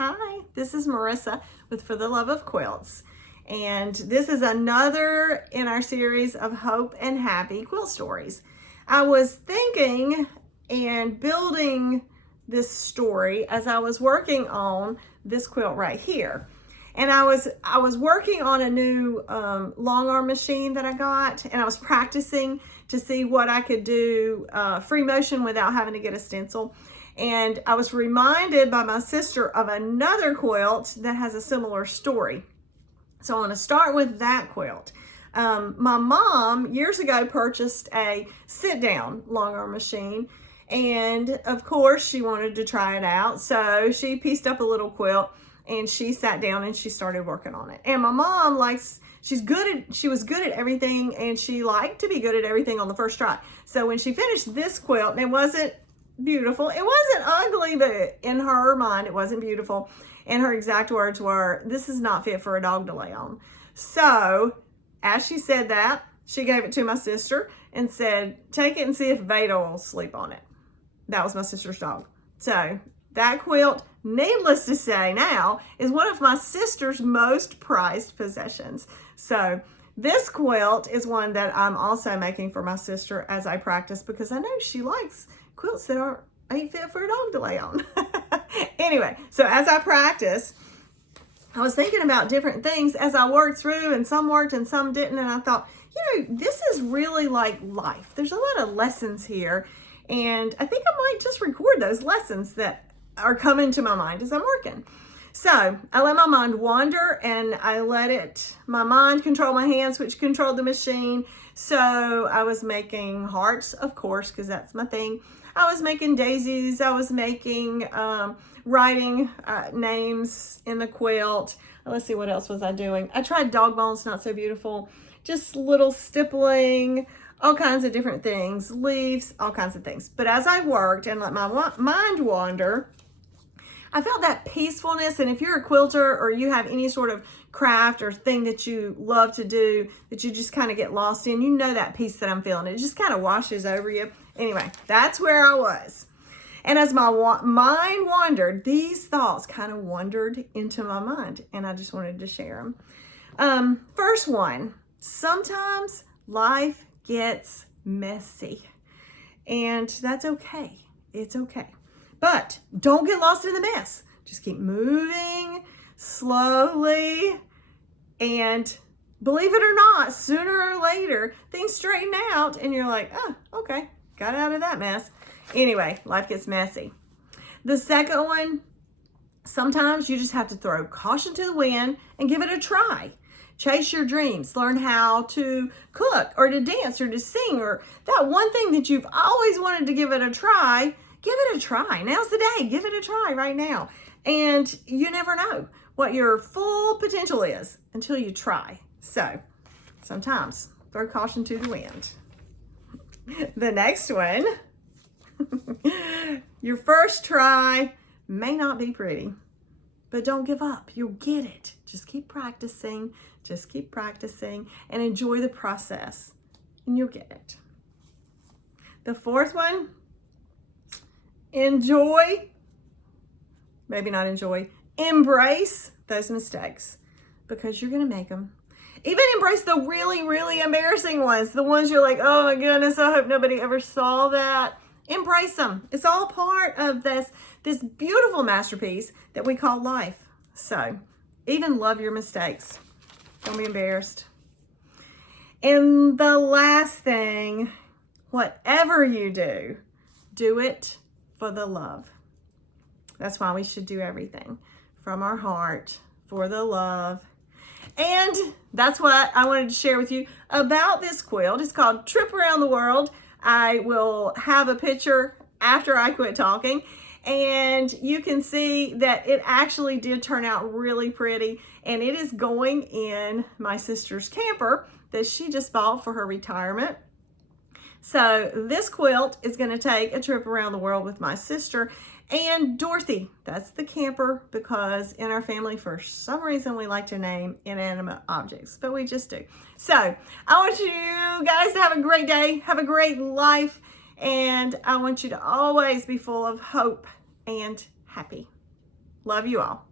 Hi, this is Marissa with For the Love of Quilts, and this is another in our series of hope and happy quilt stories. I was thinking and building this story as I was working on this quilt right here. And I was working on a new long arm machine that I got, and I was practicing to see what I could do free motion without having to get a stencil. And I was reminded by my sister of another quilt that has a similar story. So I want to start with that quilt. My mom years ago purchased a sit-down long arm machine, and of course she wanted to try it out. So she pieced up a little quilt and she sat down and she started working on it. And my mom she was good at everything, and she liked to be good at everything on the first try. So when she finished this quilt, and it wasn't beautiful, it wasn't ugly, but in her mind it wasn't beautiful, and her exact words were, "This is not fit for a dog to lay on." So as she said that, she gave it to my sister and said, "Take it and see if Veda will sleep on it." That was my sister's dog. So that quilt, needless to say now, is one of my sister's most prized possessions. So this quilt is one that I'm also making for my sister as I practice, because I know she likes quilts that ain't fit for a dog to lay on. Anyway, so as I practice, I was thinking about different things as I worked through, and some worked and some didn't. And I thought, this is really like life. There's a lot of lessons here. And I think I might just record those lessons that are coming to my mind as I'm working. So I let my mind wander, and I let my mind control my hands, which controlled the machine. So I was making hearts, of course, because that's my thing. I was making daisies. I was making, writing names in the quilt. Let's see, what else was I doing? I tried dog bones, not so beautiful. Just little stippling, all kinds of different things, leaves, all kinds of things. But as I worked and let my mind wander, I felt that peacefulness. And if you're a quilter or you have any sort of craft or thing that you love to do, that you just kind of get lost in, you know that peace that I'm feeling. It just kind of washes over you. Anyway, that's where I was. And as my mind wandered, these thoughts kind of wandered into my mind, and I just wanted to share them. First one, sometimes life gets messy, and that's okay. It's okay. But don't get lost in the mess. Just keep moving slowly, and believe it or not, sooner or later, things straighten out, and you're like, oh, okay, got out of that mess. Anyway, life gets messy. The second one, sometimes you just have to throw caution to the wind and give it a try. Chase your dreams. Learn how to cook or to dance or to sing, or that one thing that you've always wanted to give it a try. Give it a try. Now's the day. Give it a try right now. And you never know what your full potential is until you try. So sometimes throw caution to the wind. The next one, your first try may not be pretty, but don't give up. You'll get it. Just keep practicing. Just keep practicing and enjoy the process, and you'll get it. The fourth one, enjoy, maybe not enjoy, embrace those mistakes, because you're going to make them. Even embrace the really, really embarrassing ones, the ones you're like, oh my goodness, I hope nobody ever saw that. Embrace them. It's all part of this beautiful masterpiece that we call life. So even love your mistakes. Don't be embarrassed. And the last thing, whatever you do, do it for the love. That's why we should do everything from our heart, for the love. And that's what I wanted to share with you about this quilt. It's called Trip Around the World. I will have a picture after I quit talking, and you can see that it actually did turn out really pretty, and it is going in my sister's camper that she just bought for her retirement. So this quilt is going to take a trip around the world with my sister and Dorothy. That's the camper, because in our family, for some reason, we like to name inanimate objects, but we just do. So I want you guys to have a great day, have a great life, and I want you to always be full of hope and happy. Love you all.